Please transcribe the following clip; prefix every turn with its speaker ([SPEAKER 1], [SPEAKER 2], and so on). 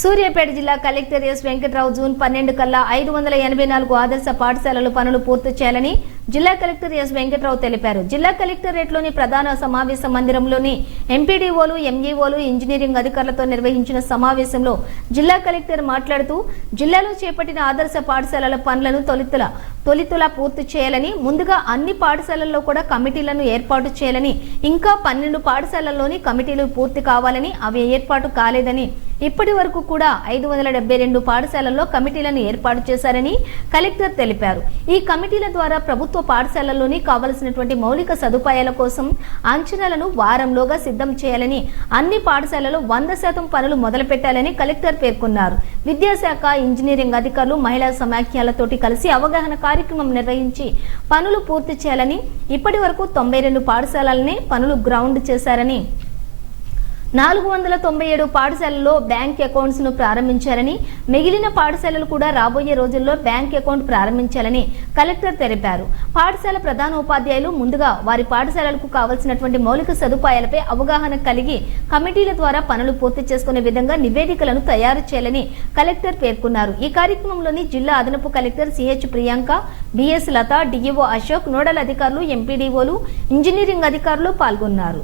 [SPEAKER 1] సూర్యాపేట జిల్లా collector S Venkatrao June పన్నెండు కల్లా ఐదు వందల ఎనభై నాలుగు ఆదర్శ పాఠశాలలు పనులు పూర్తి చేయాలని జిల్లా కలెక్టర్ ఎస్ వెంకట్రావు తెలిపారు. జిల్లా కలెక్టరేట్లోని ప్రధాన సమావేశ మందిరంలోని ఎంపీడీఓలు ఎంఈఓలు ఇంజనీరింగ్ అధికారులతో నిర్వహించిన సమావేశంలో జిల్లా కలెక్టర్ మాట్లాడుతూ జిల్లాలో చేపట్టిన ఆదర్శ పాఠశాలల పనులను తొలితుల తొలితుల పూర్తి చేయాలని ముందుగా అన్ని పాఠశాలల్లో కూడా కమిటీలను ఏర్పాటు చేయాలని ఇంకా పన్నెండు పాఠశాలల్లోని కమిటీలు పూర్తి కావాలని అవి ఏర్పాటు కాలేదని ఇప్పటి వరకు కూడా ఐదు వందల డెబ్బై రెండు పాఠశాలల్లో కమిటీలను ఏర్పాటు చేశారని కలెక్టర్ తెలిపారు. ఈ కమిటీల ద్వారా ప్రభుత్వ పాఠశాలల్లోని కావలసినటువంటి మౌలిక సదుపాయాల కోసం అంచనాలను వారంలోగా సిద్ధం చేయాలని అన్ని పాఠశాలలో వంద శాతం పనులు మొదలుపెట్టాలని కలెక్టర్ పేర్కొన్నారు. విద్యాశాఖ ఇంజనీరింగ్ అధికారులు మహిళా సమాఖ్యలతోటి కలిసి అవగాహన కార్యక్రమం నిర్వహించి పనులు పూర్తి చేయాలని ఇప్పటి వరకు తొంభై రెండు పాఠశాలలనే పనులు గ్రౌండ్ చేశారని నాలుగు వందల తొంభై ఏడు పాఠశాలల్లో బ్యాంక్ అకౌంట్స్ను ప్రారంభించారని మిగిలిన పాఠశాలలు కూడా రాబోయే రోజుల్లో బ్యాంక్ అకౌంట్ ప్రారంభించాలని కలెక్టర్ తెలిపారు. పాఠశాల ప్రధాన ఉపాధ్యాయులు ముందుగా వారి పాఠశాలలకు కావలసినటువంటి మౌలిక సదుపాయాలపై అవగాహన కలిగి కమిటీల ద్వారా పనులు పూర్తి చేసుకునే విధంగా నివేదికలను తయారు చేయాలని కలెక్టర్ పేర్కొన్నారు. ఈ కార్యక్రమంలోని జిల్లా అదనపు collector CH Priyanka BS Latha DEO Ashok nodal అధికారులు ఎంపీడీఓలు ఇంజనీరింగ్ అధికారులు పాల్గొన్నారు.